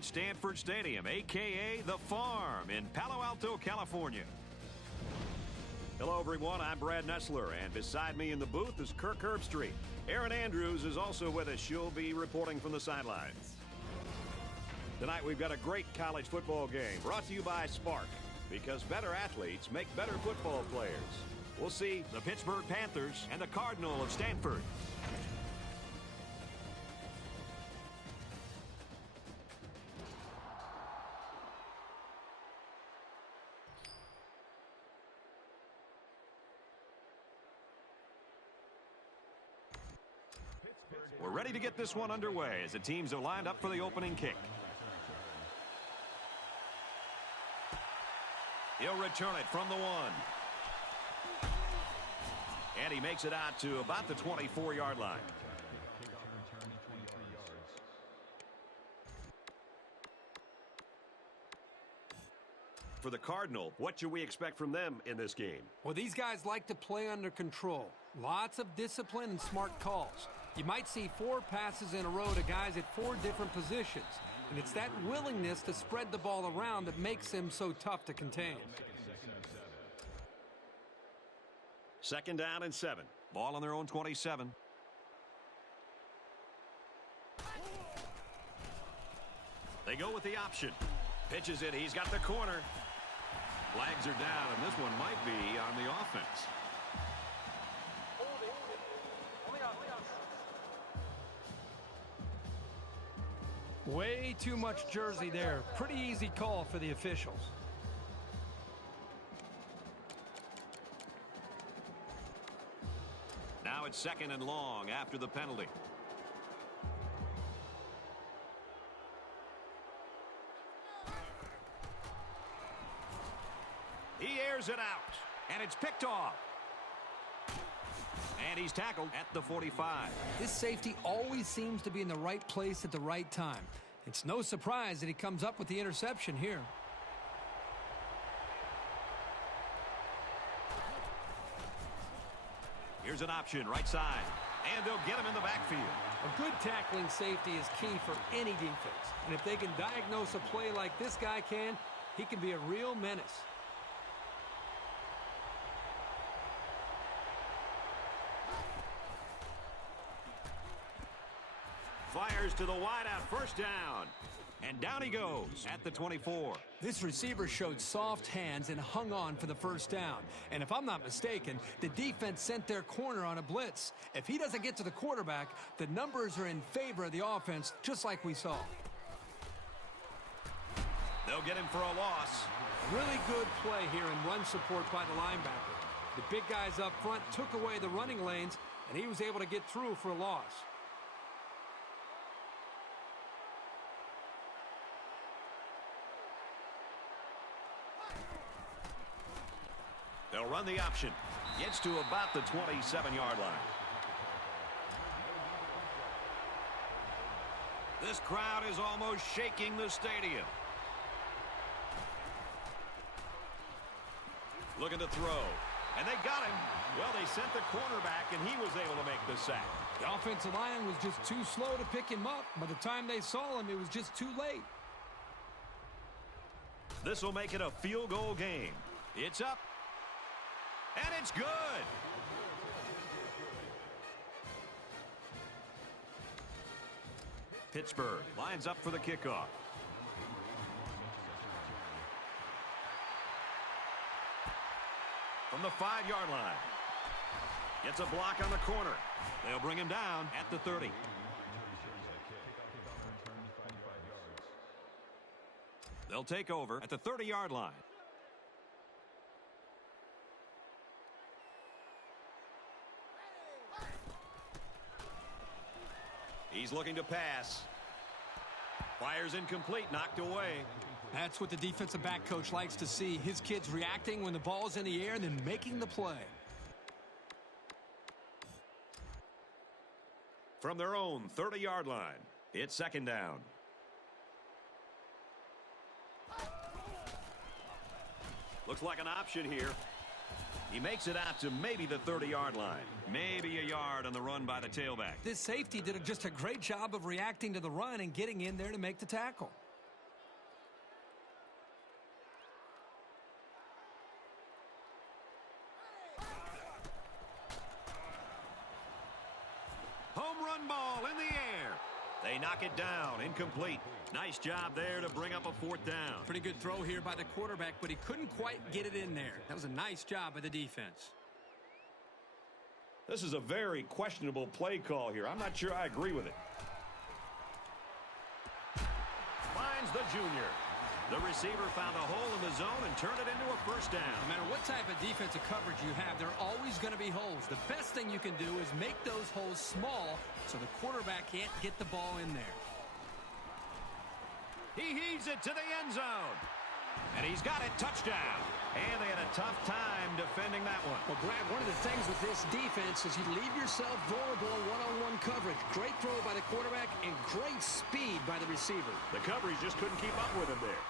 at Stanford Stadium, a.k.a. The Farm in Palo Alto, California. Hello, everyone. I'm Brad Nessler, and beside me in the booth is Kirk Herbstreit. Erin Andrews is also with us. She'll be reporting from the sidelines. Tonight, we've got a great college football game brought to you by Spark, because better athletes make better football players. We'll see the Pittsburgh Panthers and the Cardinal of Stanford. We're ready to get this one underway as the teams are lined up for the opening kick. He'll return it from the 1. And he makes it out to about the 24-yard line. For the Cardinal, what should we expect from them in this game? Well, these guys like to play under control. Lots of discipline and smart calls. You might see 4 passes in a row to guys at 4 different positions. And it's that willingness to spread the ball around that makes him so tough to contain. 2nd down and 7. Ball on their own 27. They go with the option. Pitches it. He's got the corner. Flags are down, and this one might be on the offense. Way too much jersey there. Pretty easy call for the officials. Now it's 2nd and long after the penalty. He airs it out, and it's picked off. And he's tackled at the 45. This safety always seems to be in the right place at the right time. It's no surprise that he comes up with the interception here. Here's an option, right side. And they'll get him in the backfield. A good tackling safety is key for any defense. And if they can diagnose a play like this guy can, he can be a real menace. Fires to the wideout, 1st down. And down he goes at the 24. This receiver showed soft hands and hung on for the 1st down. And if I'm not mistaken, the defense sent their corner on a blitz. If he doesn't get to the quarterback, the numbers are in favor of the offense, just like we saw. They'll get him for a loss. Really good play here in run support by the linebacker. The big guys up front took away the running lanes, and he was able to get through for a loss. They'll run the option. Gets to about the 27-yard line. This crowd is almost shaking the stadium. Looking to throw. And they got him. Well, they sent the cornerback, and he was able to make the sack. The offensive line was just too slow to pick him up. By the time they saw him, it was just too late. This will make it a field goal game. It's up. And it's good. Pittsburgh lines up for the kickoff. From the 5-yard line. Gets a block on the corner. They'll bring him down at the 30. They'll take over at the 30-yard line. He's looking to pass. Fires incomplete, knocked away. That's what the defensive back coach likes to see. His kids reacting when the ball's in the air and then making the play. From their own 30-yard line, it's 2nd down. Looks like an option here. He makes it out to maybe the 30-yard line. Maybe a yard on the run by the tailback. This safety did just a great job of reacting to the run and getting in there to make the tackle. Home run ball in the air. They knock it down, incomplete. Nice job there to bring up a fourth down. Pretty good throw here by the quarterback, but he couldn't quite get it in there. That was a nice job by the defense. This is a very questionable play call here. I'm not sure I agree with it. Finds the junior. The receiver found a hole in the zone and turned it into a first down. No matter what type of defensive coverage you have, there are always going to be holes. The best thing you can do is make those holes small so the quarterback can't get the ball in there. He heaves it to the end zone. And he's got it, touchdown. And they had a tough time defending that one. Well, Brad, one of the things with this defense is you leave yourself vulnerable in one-on-one coverage. Great throw by the quarterback and great speed by the receiver. The coverage just couldn't keep up with him there.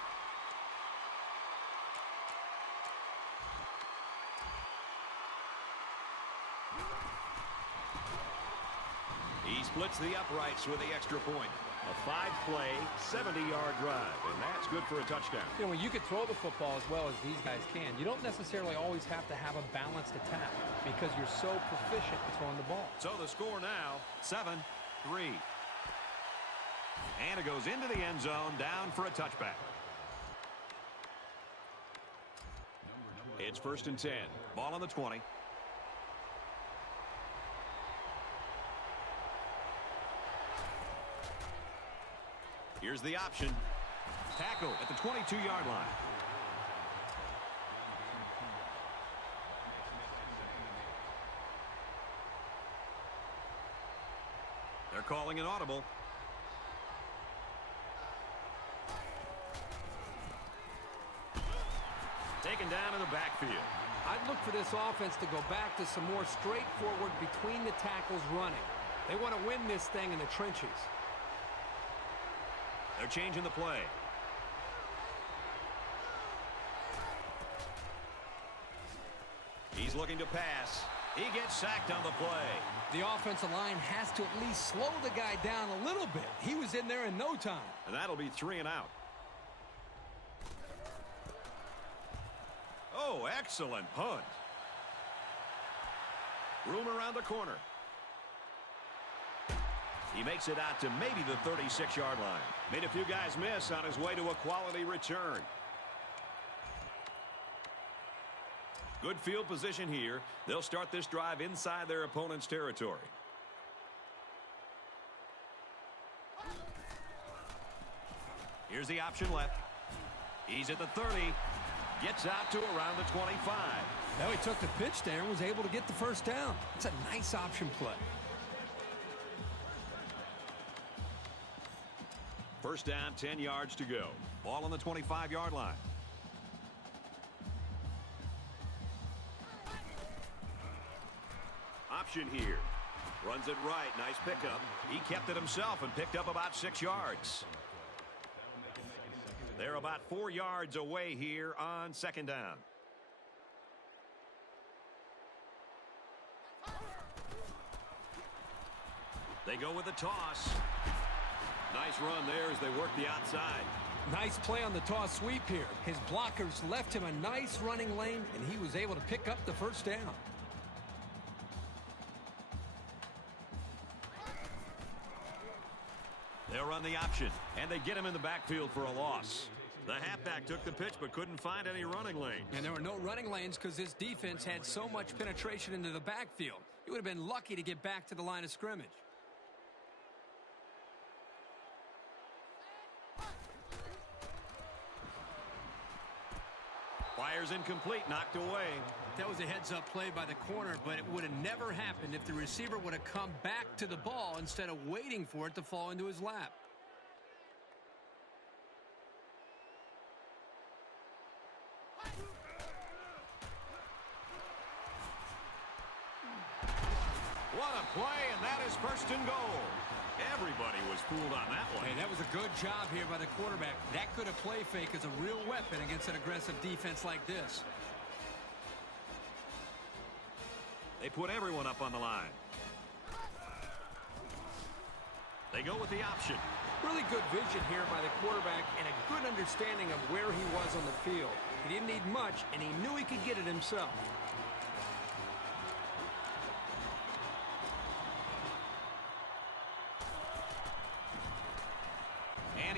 He splits the uprights with the extra point. A 5-play, 70-yard drive, and that's good for a touchdown. You know, when you can throw the football as well as these guys can, you don't necessarily always have to have a balanced attack because you're so proficient at throwing the ball. So the score now, 7-3. And it goes into the end zone, down for a touchback. It's 1st and 10. Ball on the 20. Here's the option. Tackle at the 22-yard line. They're calling an audible. Taken down in the backfield. I'd look for this offense to go back to some more straightforward between the tackles running. They want to win this thing in the trenches. They're changing the play. He's looking to pass. He gets sacked on the play. The offensive line has to at least slow the guy down a little bit. He was in there in no time. And that'll be 3 and out. Oh, excellent punt. Room around the corner. He makes it out to maybe the 36-yard line. Made a few guys miss on his way to a quality return. Good field position here. They'll start this drive inside their opponent's territory. Here's the option left. He's at the 30. Gets out to around the 25. Now he took the pitch there and was able to get the first down. It's a nice option play. First down, 10 yards to go. Ball on the 25-yard line. Option here. Runs it right. Nice pickup. He kept it himself and picked up about 6 yards. They're about 4 yards away here on 2nd down. They go with the toss. Nice run there as they work the outside. Nice play on the toss sweep here. His blockers left him a nice running lane, and he was able to pick up the first down. They'll run the option, and they get him in the backfield for a loss. The halfback took the pitch but couldn't find any running lanes. And there were no running lanes because this defense had so much penetration into the backfield. He would have been lucky to get back to the line of scrimmage. Fires incomplete, knocked away. That was a heads-up play by the corner, but it would have never happened if the receiver would have come back to the ball instead of waiting for it to fall into his lap. What a play, and that is 1st and goal. Everybody was fooled on that one. Hey, that was a good job here by the quarterback. That good a play fake is a real weapon against an aggressive defense like this. They put everyone up on the line. They go with the option. Really good vision here by the quarterback and a good understanding of where he was on the field. He didn't need much, and he knew he could get it himself.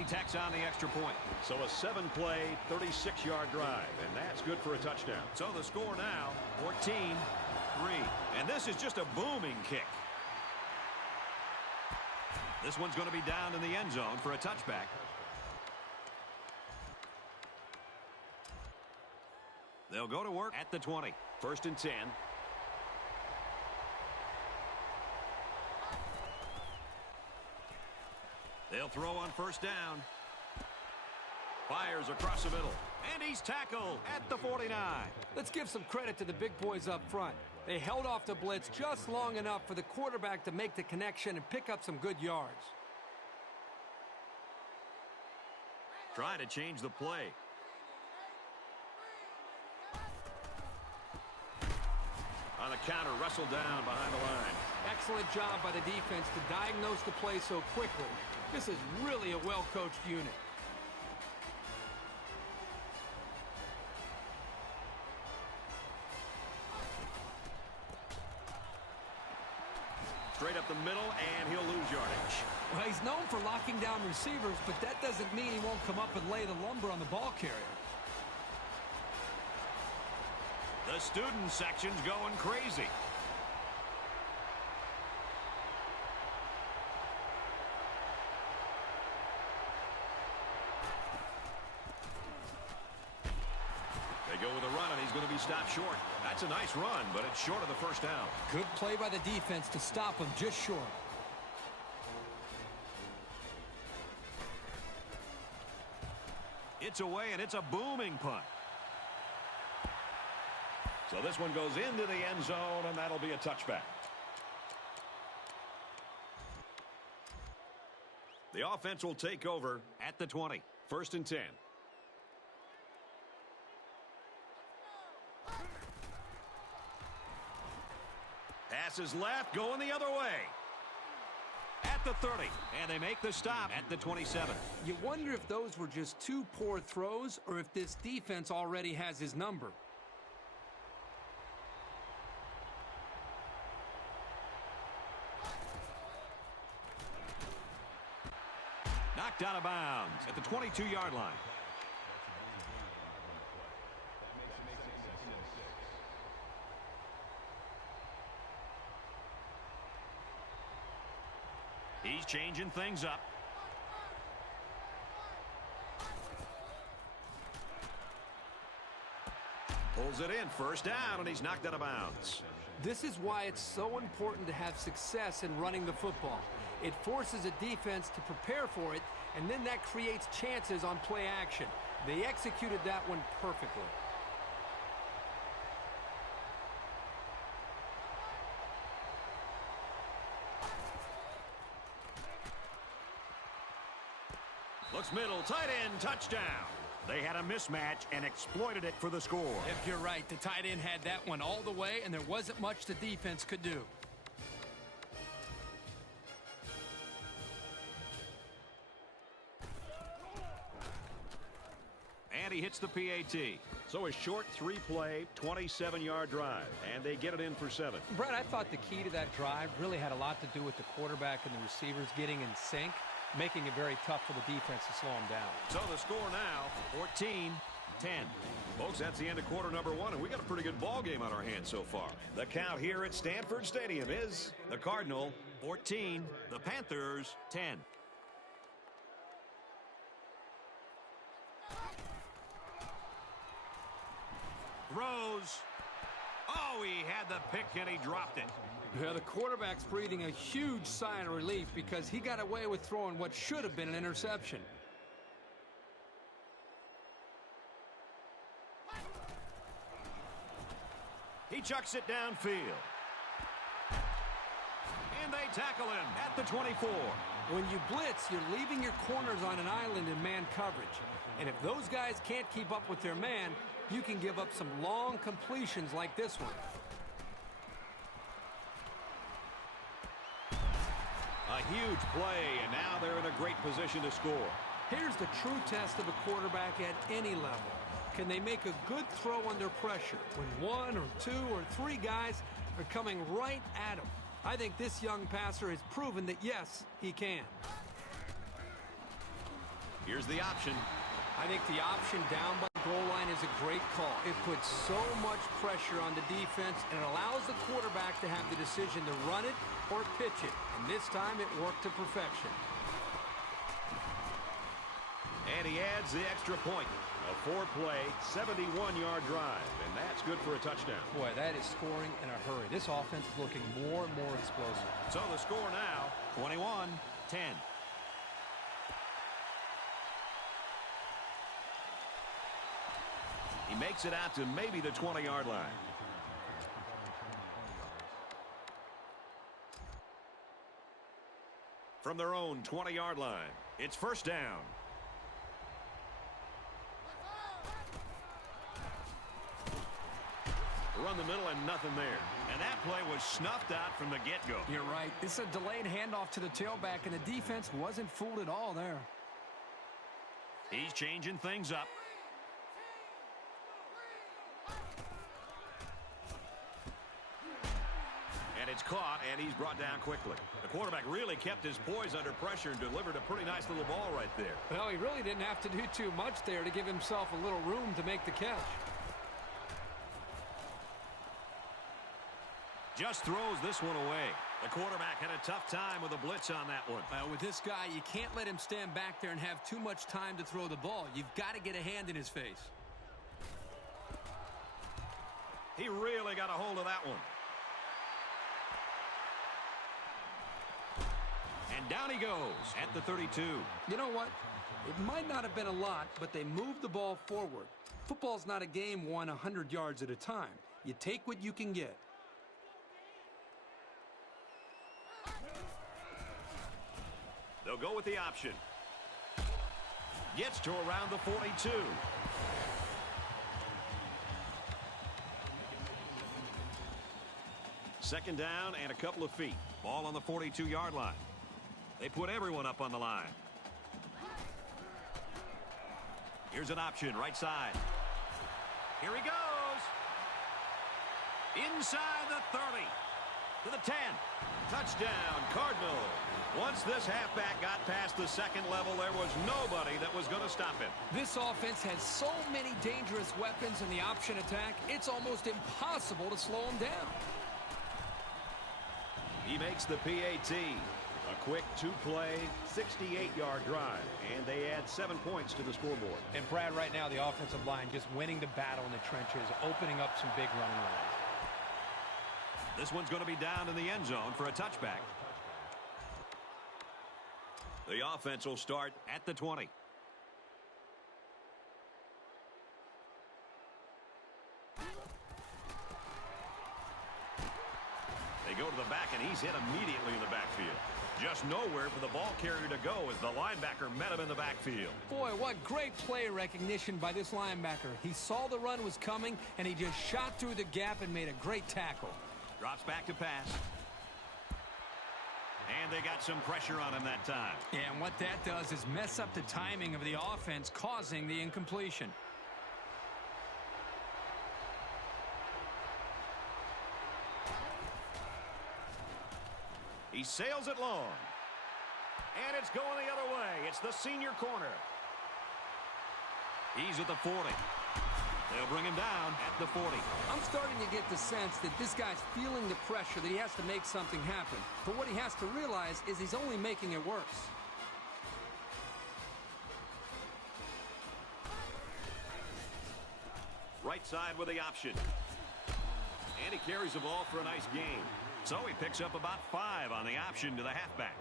he tacks on the extra point. So a 7-play, 36-yard drive, and that's good for a touchdown. So the score now, 14-3. And this is just a booming kick. This one's going to be down in the end zone for a touchback. They'll go to work at the 20. 1st and 10. They'll throw on 1st down. Fires across the middle. And he's tackled at the 49. Let's give some credit to the big boys up front. They held off the blitz just long enough for the quarterback to make the connection and pick up some good yards. Try to change the play. On the counter, wrestled down behind the line. Excellent job by the defense to diagnose the play so quickly. This is really a well-coached unit. Straight up the middle, and he'll lose yardage. Well, he's known for locking down receivers, but that doesn't mean he won't come up and lay the lumber on the ball carrier. The student section's going crazy. They go with a run, and he's going to be stopped short. That's a nice run, but it's short of the 1st down. Good play by the defense to stop him just short. It's away, and it's a booming punt. So this one goes into the end zone, and that'll be a touchback. The offense will take over at the 20. 1st and 10. Passes left, going the other way. At the 30, and they make the stop at the 27. You wonder if those were just 2 poor throws or if this defense already has his number. Knocked out of bounds at the 22-yard line. He's changing things up. Pulls it in, 1st down, and he's knocked out of bounds. This is why it's so important to have success in running the football. It forces a defense to prepare for it, and then that creates chances on play action. They executed that one perfectly. Looks middle, tight end, touchdown. They had a mismatch and exploited it for the score. If you're right, the tight end had that one all the way, and there wasn't much the defense could do. And he hits the PAT. So a short 3-play, 27-yard drive, and they get it in for 7. Brett, I thought the key to that drive really had a lot to do with the quarterback and the receivers getting in sync, making it very tough for the defense to slow him down. So the score now, 14-10. Folks, that's the end of quarter number 1, and we got a pretty good ball game on our hands so far. The count here at Stanford Stadium is the Cardinal 14, the Panthers 10. Throws. Oh, he had the pick and he dropped it. Yeah, the quarterback's breathing a huge sigh of relief because he got away with throwing what should have been an interception. He chucks it downfield. And they tackle him at the 24. When you blitz, you're leaving your corners on an island in man coverage. And if those guys can't keep up with their man, you can give up some long completions like this one. A huge play, and now they're in a great position to score. Here's the true test of a quarterback at any level. Can they make a good throw under pressure when 1 or 2 or 3 guys are coming right at him? I think this young passer has proven that, yes, he can. Here's the option. I think the option down by the goal line is a great call. It puts so much pressure on the defense, and it allows the quarterback to have the decision to run it or pitch it. And this time it worked to perfection. And he adds the extra point. A 4-play, 71-yard drive, and that's good for a touchdown. Boy, that is scoring in a hurry. This offense is looking more and more explosive. So the score now, 21-10. He makes it out to maybe the 20-yard line. From their own 20-yard line, it's first down. Run the middle and nothing there. And that play was snuffed out from the get-go. You're right. It's a delayed handoff to the tailback, and the defense wasn't fooled at all there. He's changing things up. And it's caught, and he's brought down quickly. The quarterback really kept his poise under pressure and delivered a pretty nice little ball right there. Well, he really didn't have to do too much there to give himself a little room to make the catch. Just throws this one away. The quarterback had a tough time with a blitz on that one. With this guy, you can't let him stand back there and have too much time to throw the ball. You've got to get a hand in his face. He really got a hold of that one. And down he goes at the 32. You know what? It might not have been a lot, but they moved the ball forward. Football's not a game won 100 yards at a time. You take what you can get. They'll go with the option. Gets to around the 42. Second down and a couple of feet. Ball on the 42-yard line. They put everyone up on the line. Here's an option, right side. Here he goes. Inside the 30. To the 10. Touchdown, Cardinals. Once this halfback got past the second level, there was nobody that was going to stop him. This offense has so many dangerous weapons in the option attack, it's almost impossible to slow them down. He makes the PAT. A quick 2-play, 68-yard drive, and they add 7 points to the scoreboard. And Brad, right now, the offensive line just winning the battle in the trenches, opening up some big running lanes. This one's going to be down in the end zone for a touchback. The offense will start at the 20. They go to the back, and he's hit immediately in the backfield. Just nowhere for the ball carrier to go as the linebacker met him in the backfield. Boy, what great play recognition by this linebacker. He saw the run was coming, and he just shot through the gap and made a great tackle. Drops back to pass. And they got some pressure on him that time. Yeah, and what that does is mess up the timing of the offense, causing the incompletion. He sails it long. And it's going the other way. It's the senior corner. He's at the 40. They'll bring him down at the 40. I'm starting to get the sense that this guy's feeling the pressure, that he has to make something happen. But what he has to realize is he's only making it worse. Right side with the option. And he carries the ball for a nice gain. So he picks up about 5 on the option to the halfback.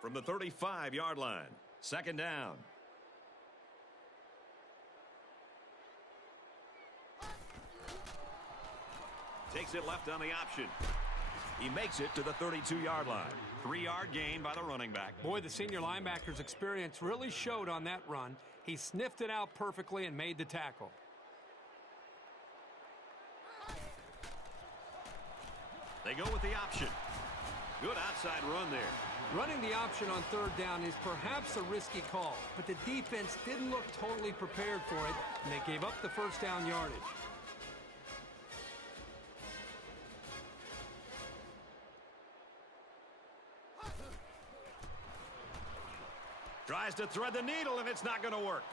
From the 35-yard line. Second down. Takes it left on the option. He makes it to the 32-yard line. 3-yard gain by the running back. Boy, the senior linebacker's experience really showed on that run. He sniffed it out perfectly and made the tackle. They go with the option. Good outside run there. Running the option on third down is perhaps a risky call, but the defense didn't look totally prepared for it, and they gave up the first down yardage. Tries to thread the needle, and it's not going to work.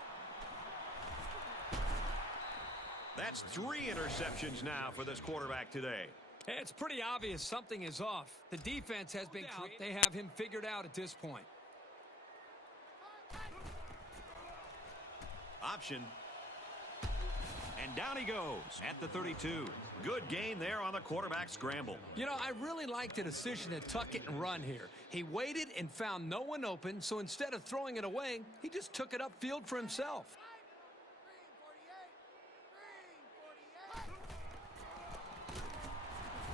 That's 3 interceptions now for this quarterback today. It's pretty obvious something is off. The defense has been out. They have him figured out at this point. Option. And down he goes at the 32. Good gain there on the quarterback scramble. You know, I really like the decision to tuck it and run here. He waited and found no one open, so instead of throwing it away, he just took it upfield for himself.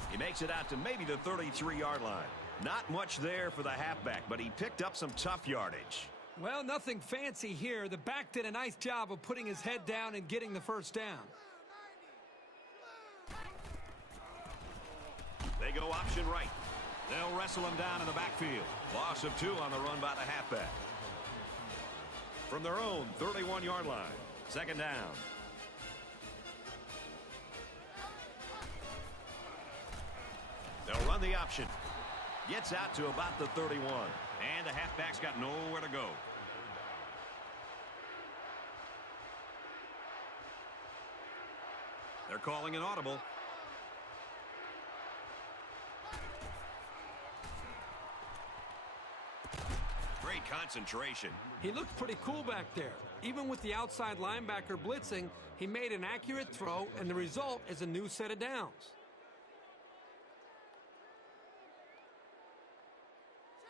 He makes it out to maybe the 33-yard line. Not much there for the halfback, but he picked up some tough yardage. Well, nothing fancy here. The back did a nice job of putting his head down and getting the first down. They go option right. They'll wrestle him down in the backfield. Loss of 2 on the run by the halfback. From their own 31-yard line. Second down. They'll run the option. Gets out to about the 31. And the halfback's got nowhere to go. They're calling an audible. Great concentration. He looked pretty cool back there. Even with the outside linebacker blitzing, he made an accurate throw, and the result is a new set of downs.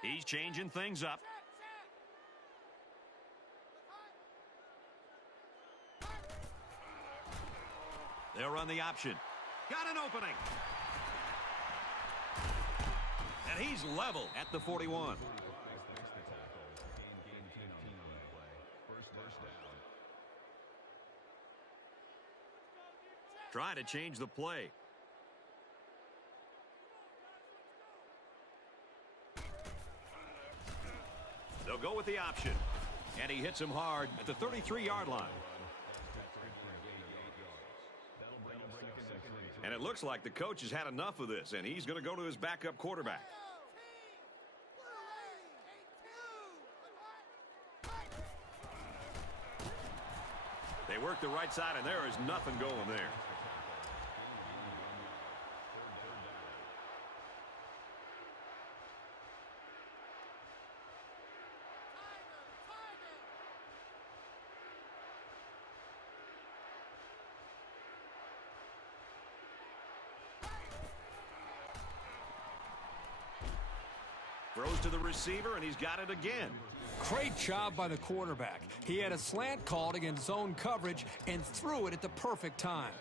He's changing things up. They'll run the option. Got an opening. And he's level at the 41. Trying to change the play. They'll go with the option. And he hits him hard at the 33-yard line. And it looks like the coach has had enough of this, and he's going to go to his backup quarterback. They work the right side, and there is nothing going there. Throws to the receiver, and he's got it again. Great job by the quarterback. He had a slant called against zone coverage and threw it at the perfect time.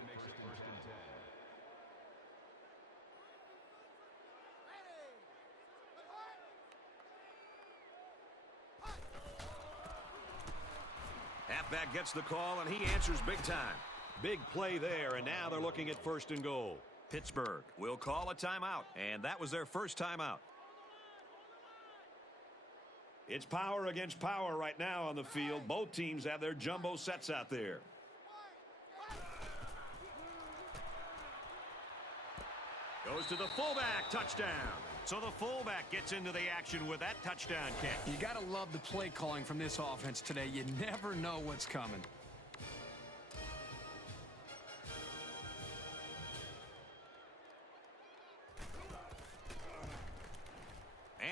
Halfback gets the call, and he answers big time. Big play there, and now they're looking at 1st and goal. Pittsburgh will call a timeout, and that was their first timeout. It's power against power right now on the field. Both teams have their jumbo sets out there. Goes to the fullback, touchdown. So the fullback gets into the action with that touchdown catch. You got to love the play calling from this offense today. You never know what's coming.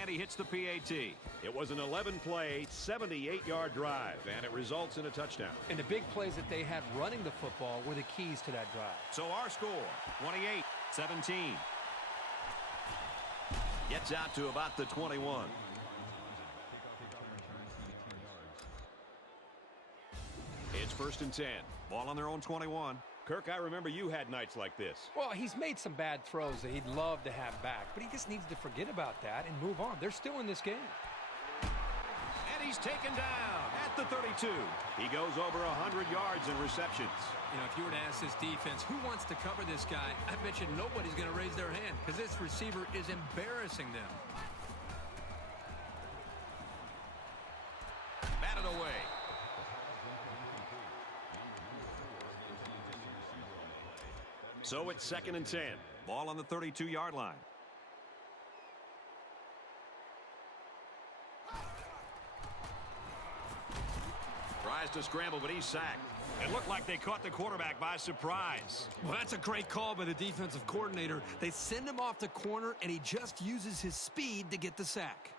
And he hits the PAT. It was an 11-play, 78-yard drive, and it results in a touchdown. And the big plays that they had running the football were the keys to that drive. So our score, 28-17. Gets out to about the 21. It's 1st and 10. Ball on their own 21. Kirk, I remember you had nights like this. Well, he's made some bad throws that he'd love to have back, but he just needs to forget about that and move on. They're still in this game. And he's taken down at the 32. He goes over 100 yards in receptions. You know, if you were to ask this defense, who wants to cover this guy, I bet you nobody's going to raise their hand because this receiver is embarrassing them. Batted away. So it's 2nd and 10. Ball on the 32-yard line. tries to scramble, but he's sacked. It looked like they caught the quarterback by surprise. Well, that's a great call by the defensive coordinator. They send him off the corner, and he just uses his speed to get the sack.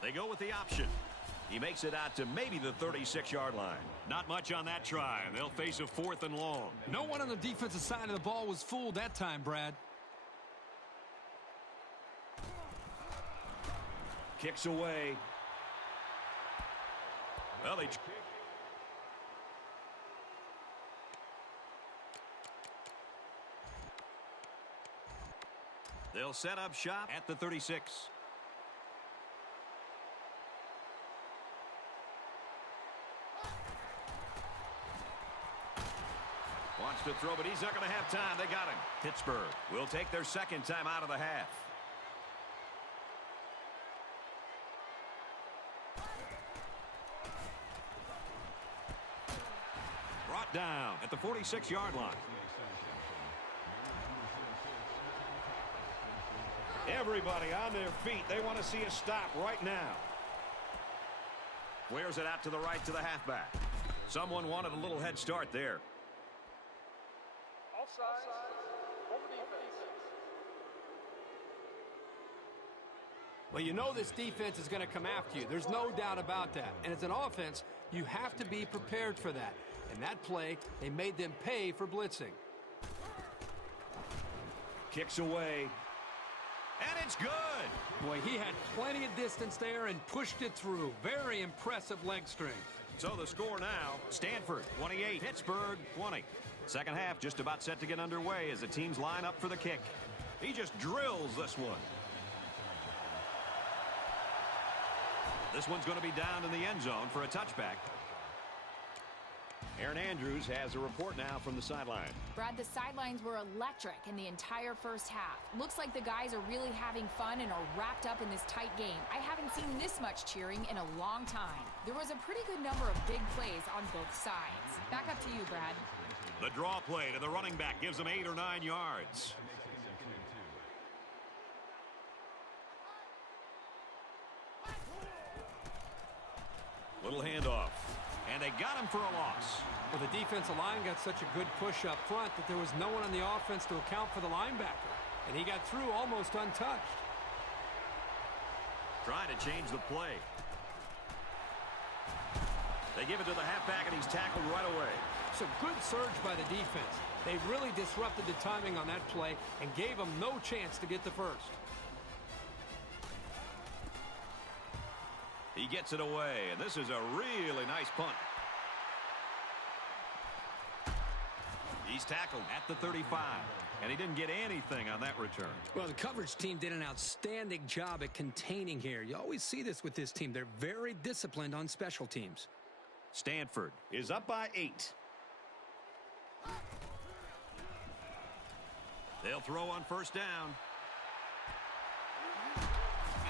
They go with the option. He makes it out to maybe the 36-yard line. Not much on that try, and they'll face a 4th and long. No one on the defensive side of the ball was fooled that time, Brad. Kicks away. Well, they'll set up shop at the 36. Wants to throw, but he's not going to have time. They got him. Pittsburgh will take their second time out of the half. Brought down at the 46-yard line. Everybody on their feet. They want to see a stop right now. Wears it out to the right to the halfback. Someone wanted a little head start there. Well, you know this defense is going to come after you. There's no doubt about that. And as an offense, you have to be prepared for that. In that play, they made them pay for blitzing. Kicks away. And it's good. Boy, he had plenty of distance there and pushed it through. Very impressive leg strength. So the score now, Stanford 28, Pittsburgh 20. Second half just about set to get underway as the teams line up for the kick. He just drills this one. This one's going to be down in the end zone for a touchback. Aaron Andrews has a report now from the sideline. Brad, the sidelines were electric in the entire first half. Looks like the guys are really having fun and are wrapped up in this tight game. I haven't seen this much cheering in a long time. There was a pretty good number of big plays on both sides. Back up to you, Brad. The draw play to the running back gives him 8 or 9 yards. Little handoff. And they got him for a loss. Well, the defensive line got such a good push up front that there was no one on the offense to account for the linebacker. And he got through almost untouched. Trying to change the play. They give it to the halfback, and he's tackled right away. It's a good surge by the defense. They really disrupted the timing on that play and gave them no chance to get the first. He gets it away, and this is a really nice punt. He's tackled at the 35, and he didn't get anything on that return. Well, the coverage team did an outstanding job at containing here. You always see this with this team. They're very disciplined on special teams. Stanford is up by 8. They'll throw on first down.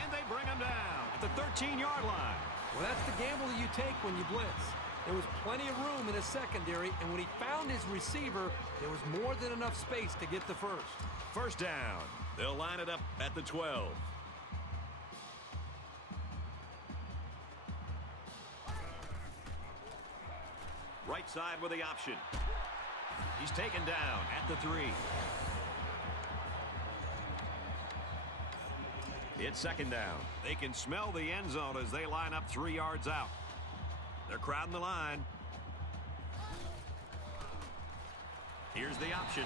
And they bring him down at the 13-yard line. Well, that's the gamble that you take when you blitz. There was plenty of room in his secondary, and when he found his receiver, there was more than enough space to get the first. First down. They'll line it up at the 12. Right side with the option. He's taken down at the 3. It's second down. They can smell the end zone as they line up 3 yards out. They're crowding the line. Here's the option.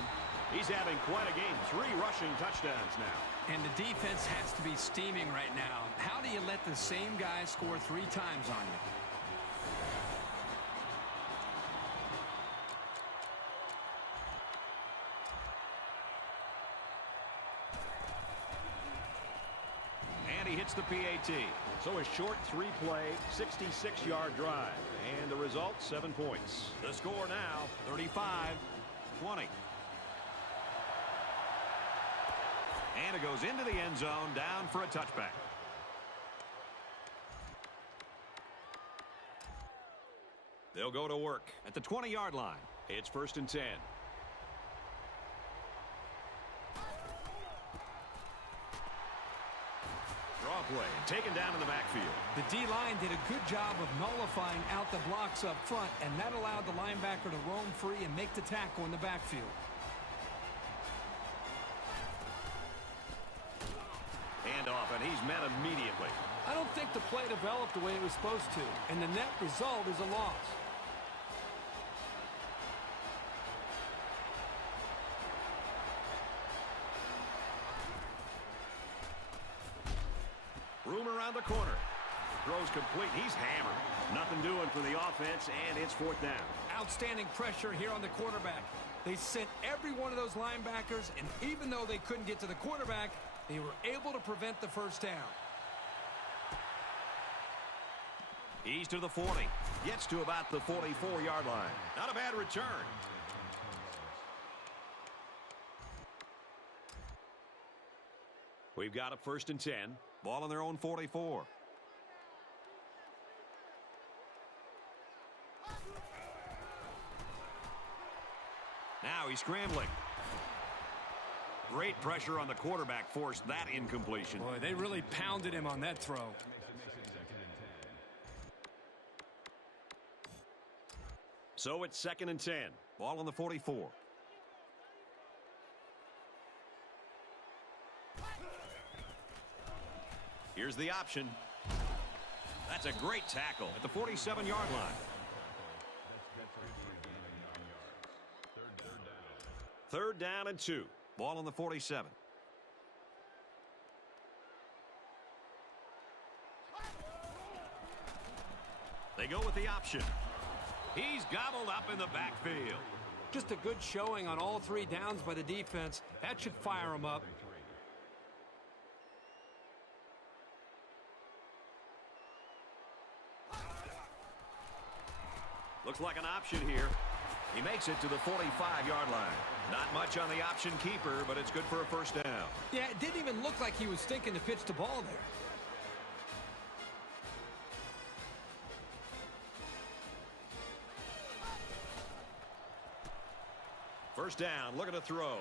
He's having quite a game. 3 rushing touchdowns now. And the defense has to be steaming right now. How do you let the same guy score 3 times on you? He hits the PAT. So a short 3-play, 66-yard drive. And the result, 7 points. The score now, 35-20. And it goes into the end zone, down for a touchback. They'll go to work at the 20-yard line. It's 1st and 10. Draw play, taken down in the backfield. The D-line did a good job of nullifying out the blocks up front, and that allowed the linebacker to roam free and make the tackle in the backfield. Handoff, and he's met immediately. I don't think the play developed the way it was supposed to, and the net result is a loss. Room around the corner. Throws complete. He's hammered. Nothing doing for the offense, and it's fourth down. Outstanding pressure here on the quarterback. They sent every one of those linebackers, and even though they couldn't get to the quarterback, they were able to prevent the first down. He's to the 40. Gets to about the 44-yard line. Not a bad return. We've got a 1st and 10. Ball on their own 44. Now he's scrambling. Great pressure on the quarterback forced that incompletion. Boy, they really pounded him on that throw. So it's 2nd and 10. Ball on the 44. Here's the option. That's a great tackle at the 47-yard line. 3rd down and 2. Ball on the 47. They go with the option. He's gobbled up in the backfield. Just a good showing on all 3 downs by the defense. That should fire him up. Looks like an option here. He makes it to the 45-yard line. Not much on the option keeper, but it's good for a first down. Yeah, it didn't even look like he was thinking to pitch the ball there. First down, looking to throw.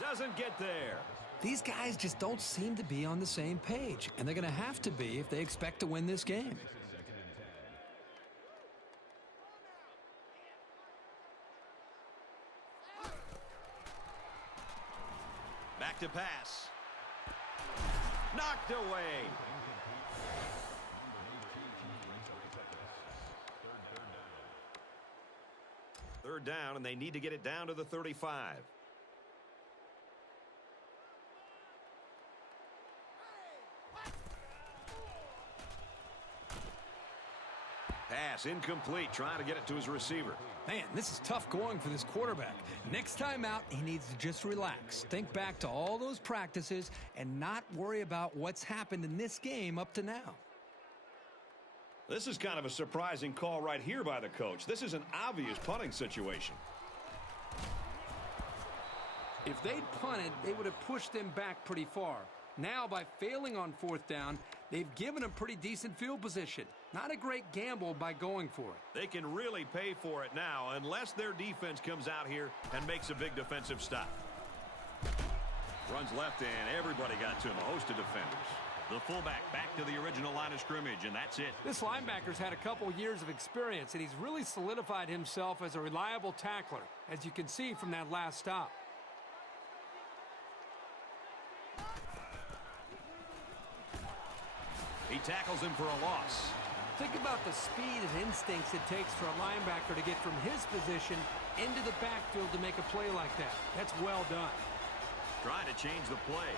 Doesn't get there. These guys just don't seem to be on the same page, and they're going to have to be if they expect to win this game. Back to pass. Knocked away. Third down, and they need to get it down to the 35. Pass incomplete, trying to get it to his receiver. Man, this is tough going for this quarterback. Next time out, he needs to just relax. Think back to all those practices and not worry about what's happened in this game up to now. This is kind of a surprising call right here by the coach. This is an obvious punting situation. If they'd punted, they would have pushed them back pretty far. Now, by failing on 4th down, they've given them pretty decent field position. Not a great gamble by going for it. They can really pay for it now unless their defense comes out here and makes a big defensive stop. Runs left, and everybody got to him, a host of defenders. The fullback back to the original line of scrimmage, and that's it. This linebacker's had a couple years of experience, and he's really solidified himself as a reliable tackler, as you can see from that last stop. He tackles him for a loss. Think about the speed and instincts it takes for a linebacker to get from his position into the backfield to make a play like that. That's well done. Trying to change the play.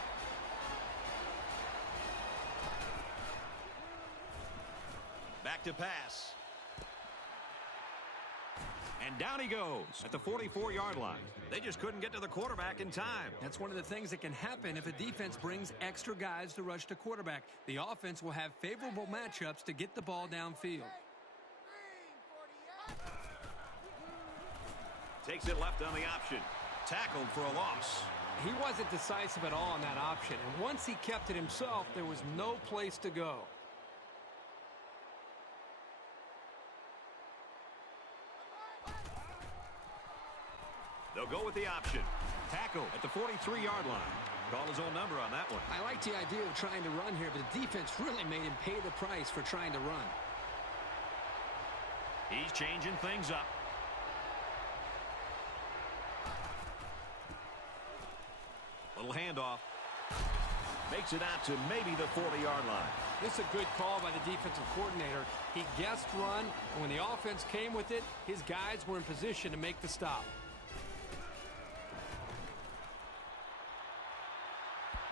Back to pass. And down he goes at the 44-yard line. They just couldn't get to the quarterback in time. That's one of the things that can happen if a defense brings extra guys to rush the quarterback. The offense will have favorable matchups to get the ball downfield. Takes it left on the option. Tackled for a loss. He wasn't decisive at all on that option, and once he kept it himself, there was no place to go. They'll go with the option. Tackle at the 43-yard line. Call his own number on that one. I like the idea of trying to run here, but the defense really made him pay the price for trying to run. He's changing things up. Little handoff. Makes it out to maybe the 40-yard line. This is a good call by the defensive coordinator. He guessed run, and when the offense came with it, his guys were in position to make the stop.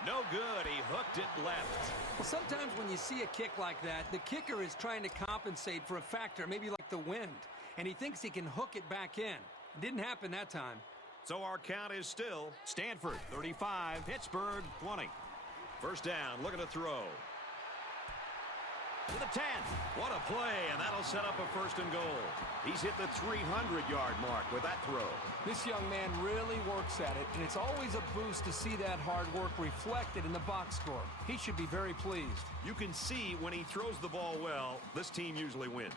No good. He hooked it left. Well, sometimes when you see a kick like that, the kicker is trying to compensate for a factor, maybe like the wind, and he thinks he can hook it back in. It didn't happen that time. So our count is still Stanford 35, Pittsburgh 20. First down, looking to throw. To the 10. What a play, and that'll set up a first and goal. He's hit the 300-yard mark with that throw. This young man really works at it, and it's always a boost to see that hard work reflected in the box score. He should be very pleased. You can see when he throws the ball well, this team usually wins.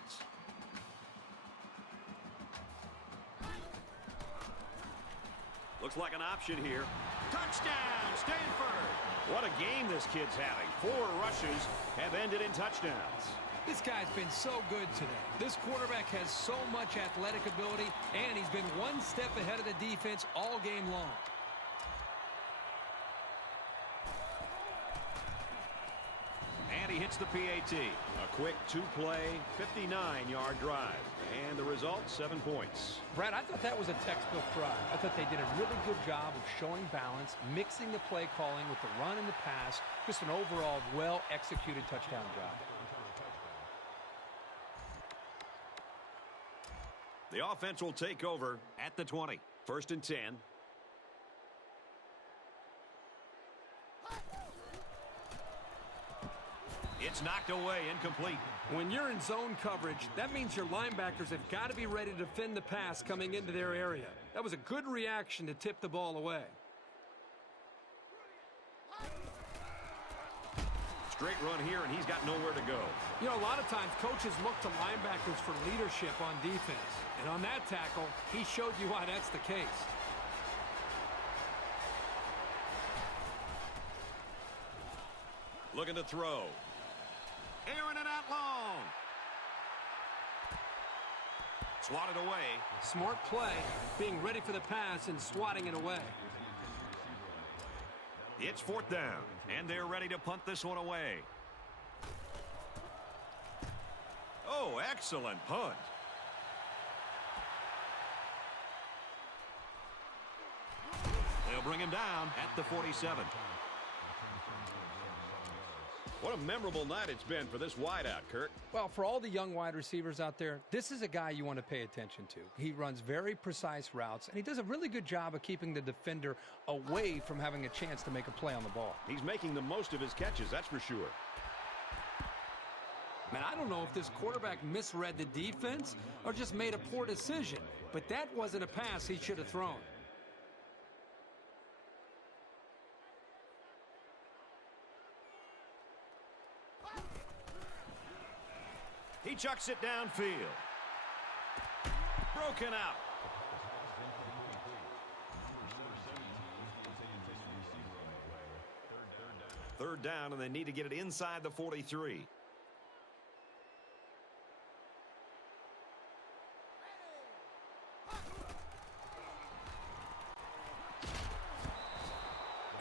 Looks like an option here. Touchdown, Stanford! What a game this kid's having. 4 rushes have ended in touchdowns. This guy's been so good today. This quarterback has so much athletic ability, and he's been one step ahead of the defense all game long. And he hits the PAT. A quick 2-play, 59-yard drive. And the result, 7 points. Brad, I thought that was a textbook drive. I thought they did a really good job of showing balance, mixing the play calling with the run and the pass. Just an overall well-executed touchdown drive. The offense will take over at the 20. First and 10. It's knocked away, incomplete. When you're in zone coverage, that means your linebackers have got to be ready to defend the pass coming into their area. That was a good reaction to tip the ball away. Straight run here, and he's got nowhere to go. You know, a lot of times coaches look to linebackers for leadership on defense. And on that tackle, he showed you why that's the case. Looking to throw. Airing it out long. Swatted away. Smart play, being ready for the pass and swatting it away. It's 4th down, and they're ready to punt this one away. Oh, excellent punt. They'll bring him down at the 47. What a memorable night it's been for this wideout, Kirk. Well, for all the young wide receivers out there, this is a guy you want to pay attention to. He runs very precise routes, and he does a really good job of keeping the defender away from having a chance to make a play on the ball. He's making the most of his catches, that's for sure. Man, I don't know if this quarterback misread the defense or just made a poor decision, but that wasn't a pass he should have thrown. He chucks it downfield. Broken out. Third down, and they need to get it inside the 43.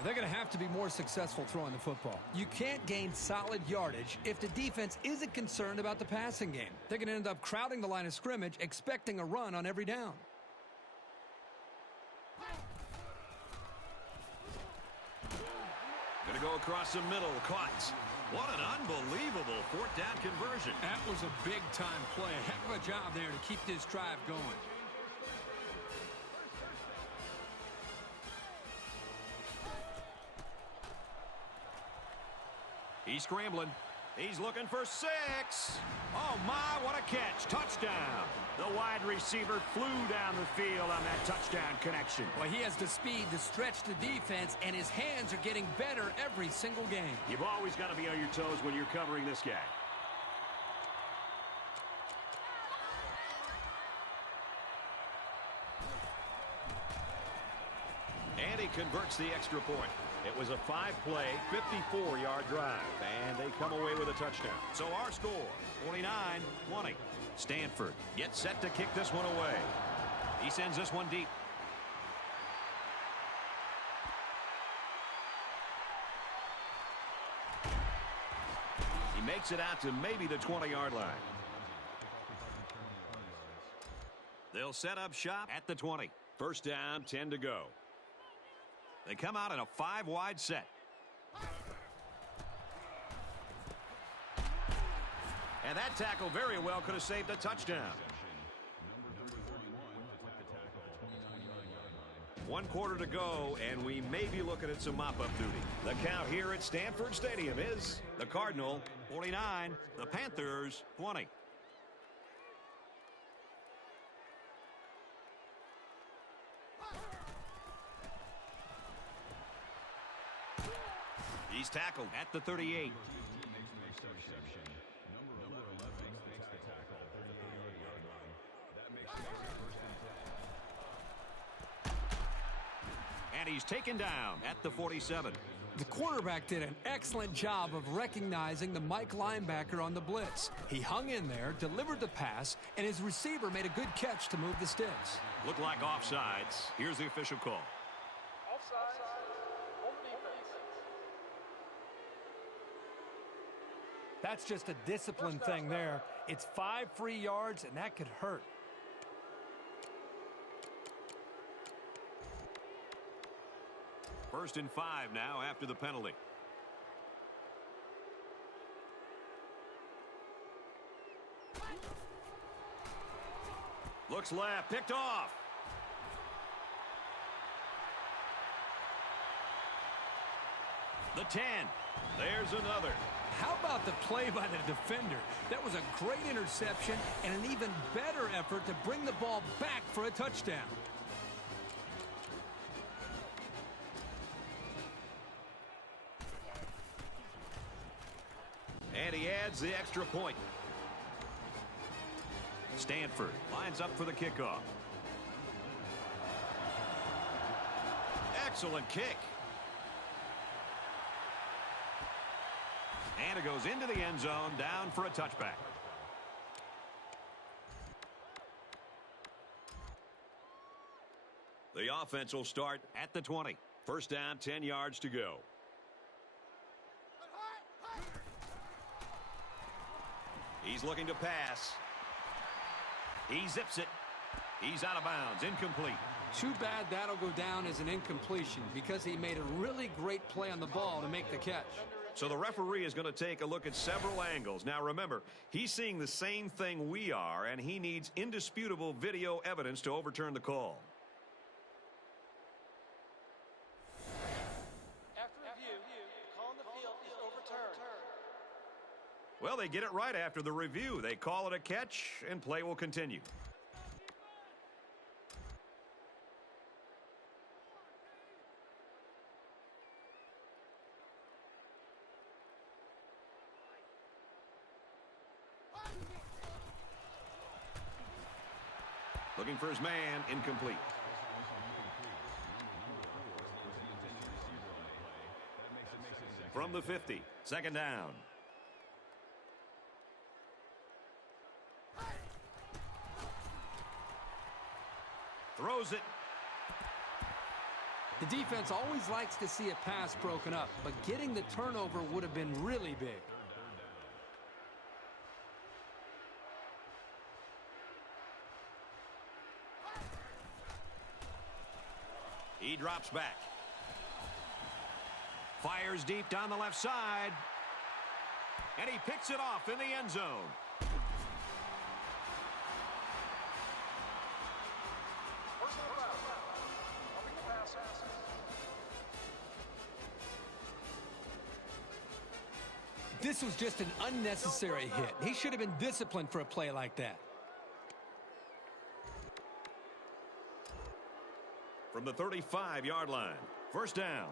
They're going to have to be more successful throwing the football. You can't gain solid yardage if the defense isn't concerned about the passing game. They're going to end up crowding the line of scrimmage, expecting a run on every down. Going to go across the middle. Caught. What an unbelievable 4th down conversion. That was a big-time play. A heck of a job there to keep this drive going. He's scrambling. He's looking for 6. Oh, my, what a catch. Touchdown. The wide receiver flew down the field on that touchdown connection. Well, he has the speed to stretch the defense, and his hands are getting better every single game. You've always got to be on your toes when you're covering this guy. And he converts the extra point. It was a 5-play, 54-yard drive, and they come away with a touchdown. So our score, 49-20. Stanford gets set to kick this one away. He sends this one deep. He makes it out to maybe the 20-yard line. They'll set up shop at the 20. First down, 10 to go. They come out in a 5-wide set. And that tackle very well could have saved a touchdown. 1 quarter to go, and we may be looking at some mop-up duty. The count here at Stanford Stadium is the Cardinal 49, the Panthers 20. He's tackled at the 38. And he's taken down at the 47. The quarterback did an excellent job of recognizing the Mike linebacker on the blitz. He hung in there, delivered the pass, and his receiver made a good catch to move the sticks. Looked like offsides. Here's the official call. Offside. Home defense. That's just a discipline thing there. It's 5 free yards, and that could hurt. First and 5 now after the penalty. Looks left, picked off. The 10. There's another. How about the play by the defender? That was a great interception and an even better effort to bring the ball back for a touchdown. And he adds the extra point. Stanford lines up for the kickoff. Excellent kick. And it goes into the end zone, down for a touchback. The offense will start at the 20. First down, 10 yards to go. He's looking to pass. He zips it. He's out of bounds, incomplete. Too bad that'll go down as an incompletion because he made a really great play on the ball to make the catch. So the referee is going to take a look at several angles. Now remember, he's seeing the same thing we are, and he needs indisputable video evidence to overturn the call. After review, the call on the field is overturned. Well, they get it right after the review. They call it a catch, and play will continue. Looking for his man, incomplete. From the 50, second down. Throws it. The defense always likes to see a pass broken up, but getting the turnover would have been really big. He drops back. Fires deep down the left side. And he picks it off in the end zone. Personal foul. Roughing the passer. This was just an unnecessary hit. He should have been disciplined for a play like that. From the 35-yard line. First down.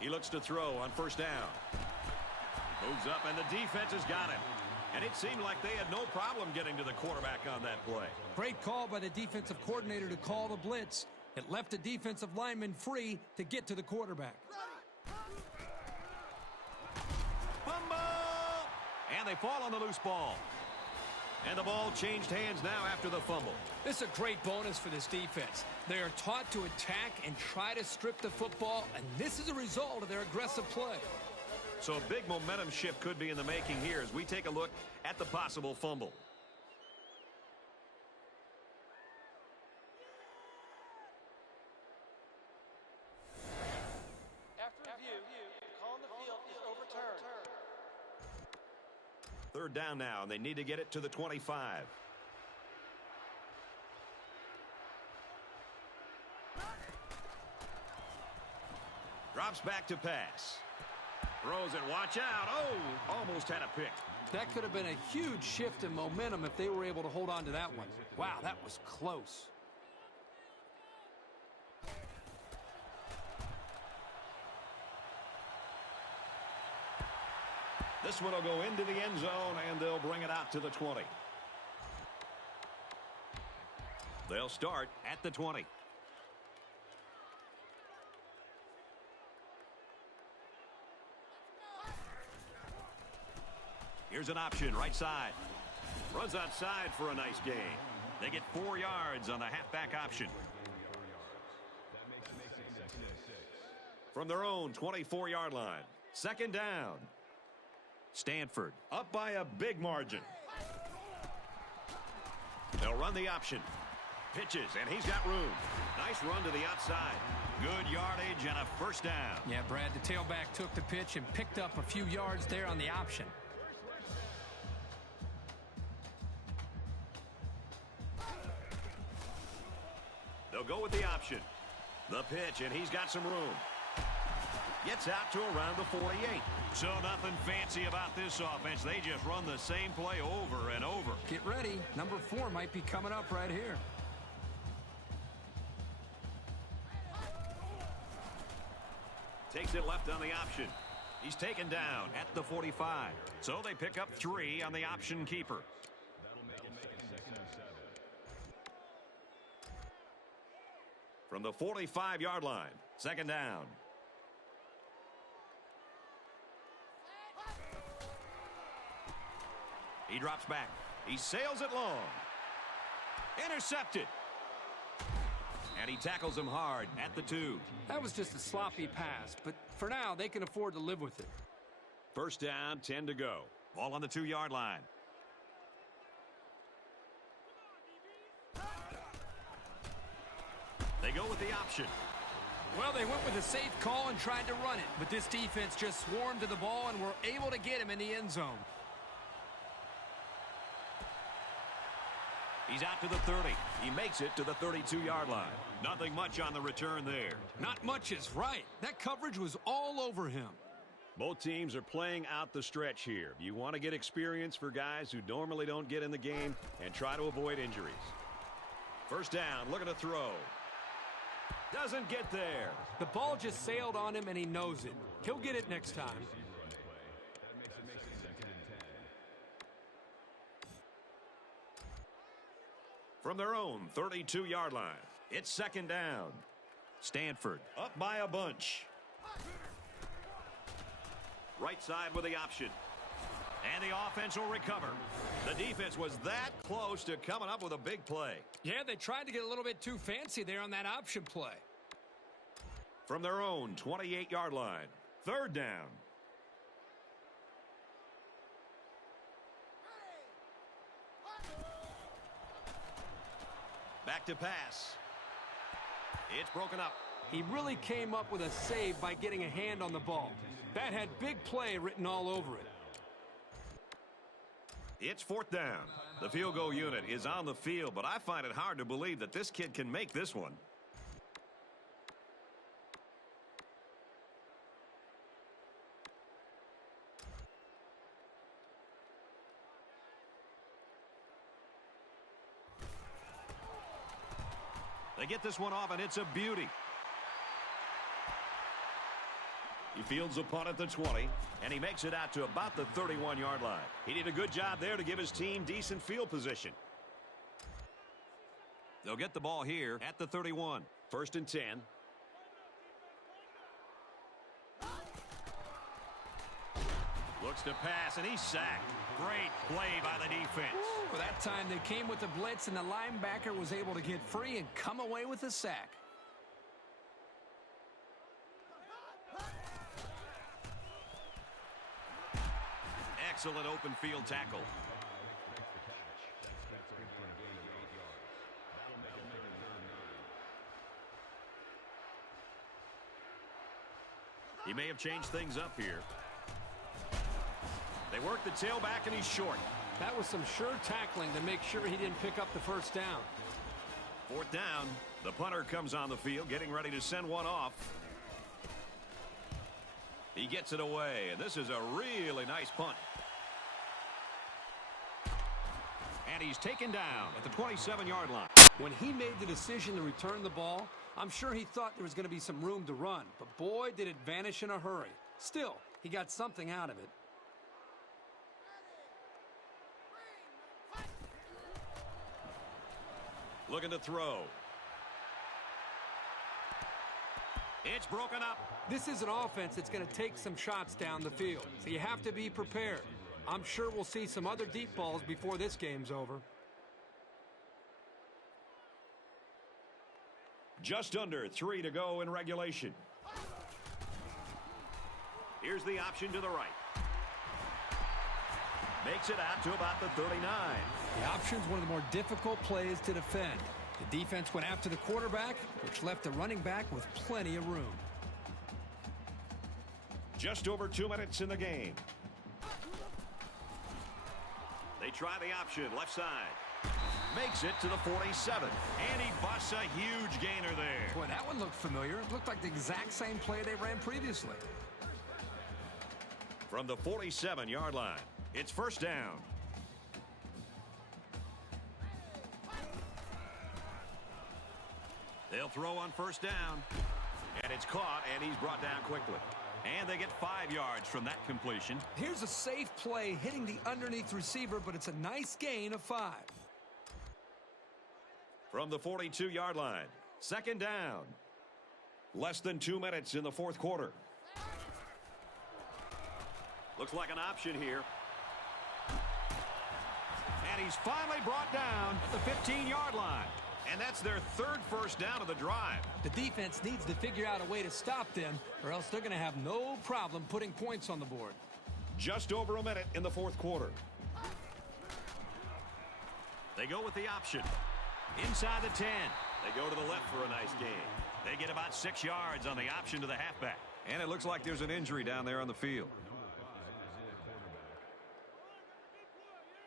He looks to throw on first down. Moves up, and the defense has got him. And it seemed like they had no problem getting to the quarterback on that play. Great call by the defensive coordinator to call the blitz. It left the defensive lineman free to get to the quarterback. Fumble! And they fall on the loose ball. And the ball changed hands now after the fumble. This is a great bonus for this defense. They are taught to attack and try to strip the football, and this is a result of their aggressive play. So a big momentum shift could be in the making here as we take a look at the possible fumble. After review, the call on the field is overturned. Third down now, and they need to get it to the 25. Drops back to pass. Throws it, watch out. Oh, almost had a pick. That could have been a huge shift in momentum if they were able to hold on to that one. Wow, that was close. This one will go into the end zone, and they'll bring it out to the 20. They'll start at the 20. Here's an option, right side. Runs outside for a nice gain. They get 4 yards on the halfback option. From their own 24-yard line. Second down. Stanford up by a big margin. They'll run the option. Pitches, and he's got room. Nice run to the outside. Good yardage and a first down. Yeah, Brad, the tailback took the pitch and picked up a few yards there on the option. They'll go with the option. The pitch, and he's got some room. Gets out to around the 48. So nothing fancy about this offense. They just run the same play over and over. Get ready. Number 4 might be coming up right here. Takes it left on the option. He's taken down at the 45. So they pick up 3 on the option keeper. From the 45-yard line, second down. He drops back. He sails it long. Intercepted. And he tackles him hard at the 2. That was just a sloppy pass, but for now, they can afford to live with it. First down, 10 to go. Ball on the 2-yard line. They go with the option. Well, they went with a safe call and tried to run it, but this defense just swarmed to the ball and were able to get him in the end zone. He's out to the 30. He makes it to the 32-yard line. Nothing much on the return there. Not much is right. That coverage was all over him. Both teams are playing out the stretch here. You want to get experience for guys who normally don't get in the game and try to avoid injuries. First down, look at the throw. Doesn't get there. The ball just sailed on him, and he knows it. He'll get it next time. From their own 32-yard line, it's second down. Stanford up by a bunch. Right side with the option. And the offense will recover. The defense was that close to coming up with a big play. Yeah, they tried to get a little bit too fancy there on that option play. From their own 28-yard line, third down. Back to pass. It's broken up. He really came up with a save by getting a hand on the ball. That had big play written all over it. It's fourth down. The field goal unit is on the field, but I find it hard to believe that this kid can make this one. They get this one off, and it's a beauty. You fields the punt at the 20, and he makes it out to about the 31-yard line. He did a good job there to give his team decent field position. They'll get the ball here at the 31. 1st and 10. Looks to pass, and he's sacked. Great play by the defense. Well, that time they came with the blitz, and the linebacker was able to get free and come away with a sack. Excellent open field tackle. He may have changed things up here. They work the tailback, and he's short. That was some sure tackling to make sure he didn't pick up the first down. 4th down. The punter comes on the field, getting ready to send one off. He gets it away, and this is a really nice punt. And he's taken down at the 27-yard line. When he made the decision to return the ball, I'm sure he thought there was going to be some room to run, but boy, did it vanish in a hurry. Still, he got something out of it. Looking to throw. It's broken up. This is an offense that's going to take some shots down the field, so you have to be prepared. I'm sure we'll see some other deep balls before this game's over. Just under 3 to go in regulation. Here's the option to the right. Makes it out to about the 39. The option's one of the more difficult plays to defend. The defense went after the quarterback, which left the running back with plenty of room. Just over 2 minutes in the game. They try the option, left side. Makes it to the 47. And he busts a huge gainer there. Boy, that one looked familiar. It looked like the exact same play they ran previously. From the 47-yard line, it's 1st down. They'll throw on 1st down. And it's caught, and he's brought down quickly. And they get 5 yards from that completion. Here's a safe play hitting the underneath receiver, but it's a nice gain of 5. From the 42-yard line, 2nd down. Less than 2 minutes in the 4th quarter. Looks like an option here. And he's finally brought down at the 15-yard line. And that's their 3rd first down of the drive. The defense needs to figure out a way to stop them, or else they're going to have no problem putting points on the board. Just over a minute in the 4th quarter. They go with the option. Inside the 10. They go to the left for a nice gain. They get about 6 yards on the option to the halfback. And it looks like there's an injury down there on the field.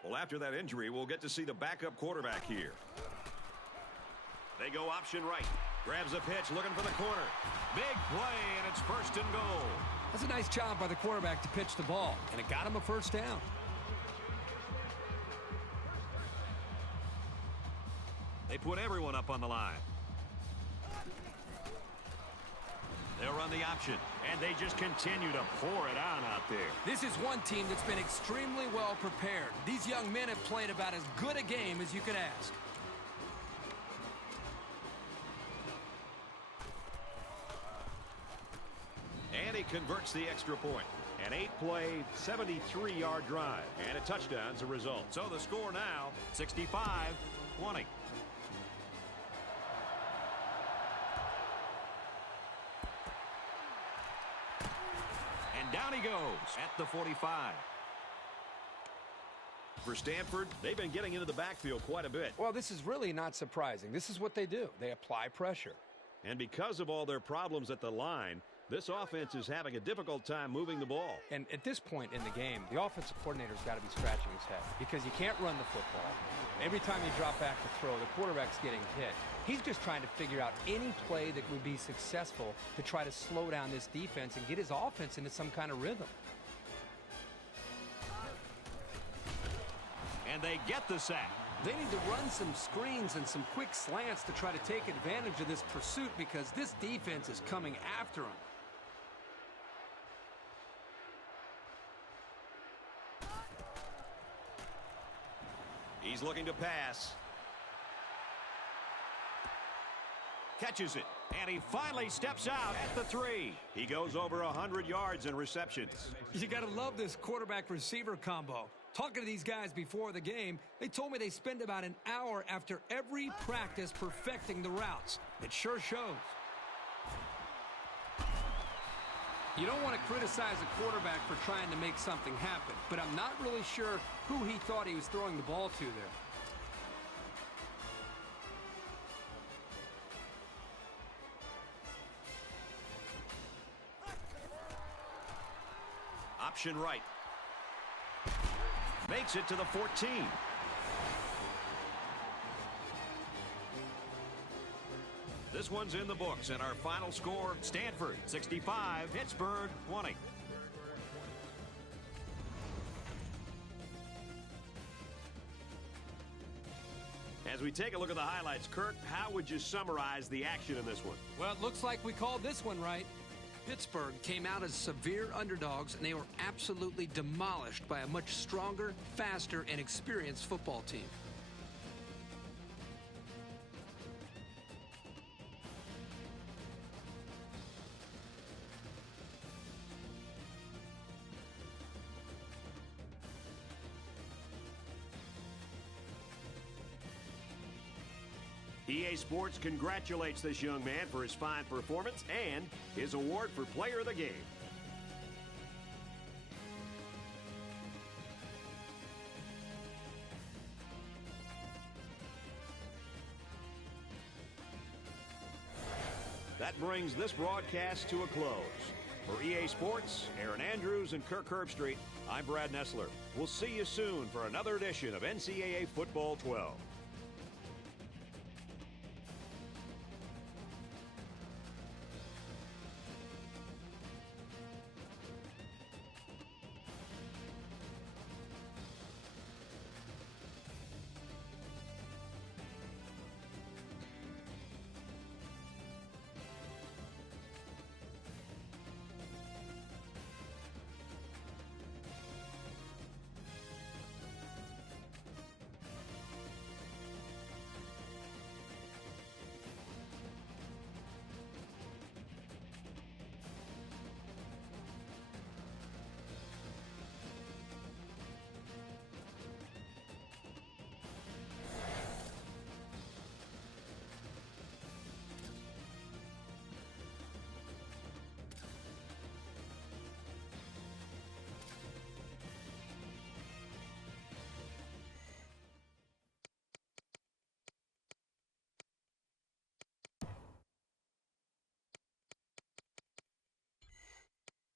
Well, after that injury, we'll get to see the backup quarterback here. They go option right. Grabs a pitch, looking for the corner. Big play, and it's 1st and goal. That's a nice job by the quarterback to pitch the ball, and it got him a 1st down. They put everyone up on the line. They'll run the option, and they just continue to pour it on out there. This is one team that's been extremely well prepared. These young men have played about as good a game as you could ask. And he converts the extra point. An 8-play, 73-yard drive, and a touchdown's a result. So the score now, 65-20. And down he goes at the 45. For Stanford, they've been getting into the backfield quite a bit. Well, this is really not surprising. This is what they do. They apply pressure. And because of all their problems at the line, this offense is having a difficult time moving the ball. And at this point in the game, the offensive coordinator's got to be scratching his head because you can't run the football. Every time you drop back to throw, the quarterback's getting hit. He's just trying to figure out any play that would be successful to try to slow down this defense and get his offense into some kind of rhythm. And they get the sack. They need to run some screens and some quick slants to try to take advantage of this pursuit because this defense is coming after them. He's looking to pass. Catches it. And he finally steps out at the 3. He goes over 100 yards in receptions. You got to love this quarterback-receiver combo. Talking to these guys before the game, they told me they spend about an hour after every practice perfecting the routes. It sure shows. You don't want to criticize a quarterback for trying to make something happen, but I'm not really sure who he thought he was throwing the ball to there. Option right. Makes it to the 14. This one's in the books, and our final score, Stanford 65, Pittsburgh 20. As we take a look at the highlights, Kirk, how would you summarize the action in this one? Well, it looks like we called this one right. Pittsburgh came out as severe underdogs, and they were absolutely demolished by a much stronger, faster, and experienced football team. EA Sports congratulates this young man for his fine performance and his award for Player of the Game. That brings this broadcast to a close. For EA Sports, Aaron Andrews and Kirk Herbstreit, I'm Brad Nessler. We'll see you soon for another edition of NCAA Football 12.